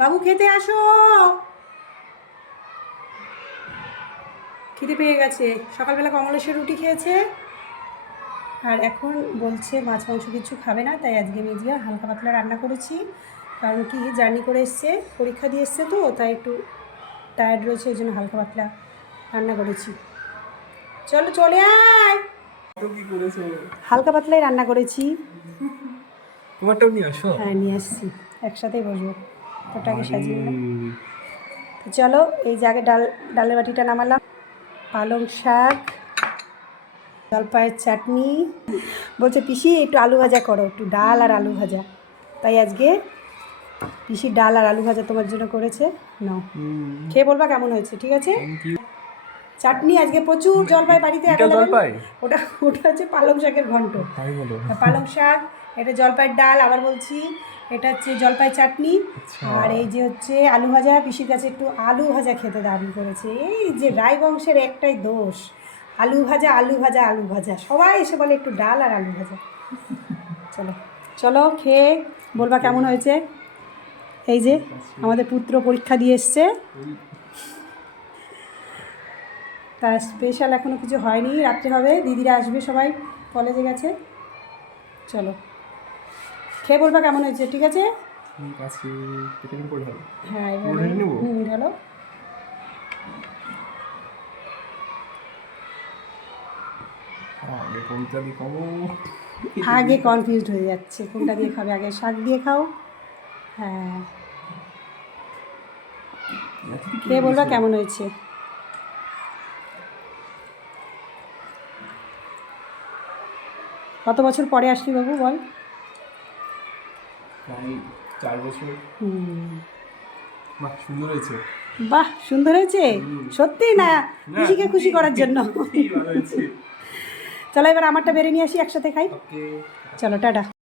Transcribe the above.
বাবু খেতে আসো, খিদে পেয়ে গেছে। সকালবেলা কমলেশ্বর রুটি খেয়েছে আর এখন বলছে মাছ মাংস কিছু খাবে না, তাই আজকে মেজিয়া হালকা পাতলা রান্না করেছি। কারণ কি জার্নি করে এসছে, পরীক্ষা দিয়ে এসছে তো, তাই একটু টায়ার্ড রয়েছে, এই জন্য হালকা পাতলা রান্না করেছি। চলো চলে আয়। হালকা পাতলাই রান্না করেছি। তোমারটাও নিয়ে আসো। হ্যাঁ নিয়ে আসছি, একসাথেই বসবো। তোটাকে সাজিয়ে নিলাম। তো চলো, এই যে আগে ডালের বাটিটা নামালাম, পালং শাক, জলপাইয়ের চাটনি। বলছে পিসি একটু আলু ভাজা করো, একটু ডাল আর আলু ভাজা। তাই আজকে পিসি ডাল আর আলু ভাজা তোমার জন্য করেছে। নাও খেয়ে বলবা কেমন হয়েছে, ঠিক আছে? চাটনি আজকে প্রচুর জলপাই বাড়িতে অ্যাভেলেবেল। ওটা ওটা হচ্ছে পালং শাকের ঘন্ট। পালং শাক, এটা জলপাইয়ের ডাল, আবার বলছি এটা হচ্ছে জলপাই চাটনি। আর এই যে হচ্ছে আলু ভাজা, পিসির কাছে একটু আলু ভাজা খেতে দারুণ করেছে। এই যে রায় বংশের একটাই দোষ, আলু ভাজা আলু ভাজা আলু ভাজা, সবাই এসে বলে একটু ডাল আর আলু ভাজা। চলো চলো খেয়ে বলবা কেমন হয়েছে। এই যে আমাদের পুত্র পরীক্ষা দিয়ে এসছে, তার স্পেশাল এখনও কিছু হয়নি, রাত্রে হবে, দিদিরা আসবে, সবাই কলেজে গেছে। চলো খেয়ে বলবা কেমন হয়েছে, ঠিক আছে? হ্যাঁ এবার ঢালো। আগে কনফিউজড হয়ে যাচ্ছে কোনটা দিয়ে খাবে, আগে শাক দিয়ে খাও। হ্যাঁ খেয়ে বলবা কেমন হয়েছে। কত বছর পরে আসলি বাবু বল? প্রায় 4 বছর। বাহ সুন্দর হয়েছে। বাহ সুন্দর হয়েছে সত্যি না, পিসিকে খুশি করার জন্য। চলো এবার আমারটা বেড়ে নিয়ে আসি, একসাথে খাই। চলো টাটা।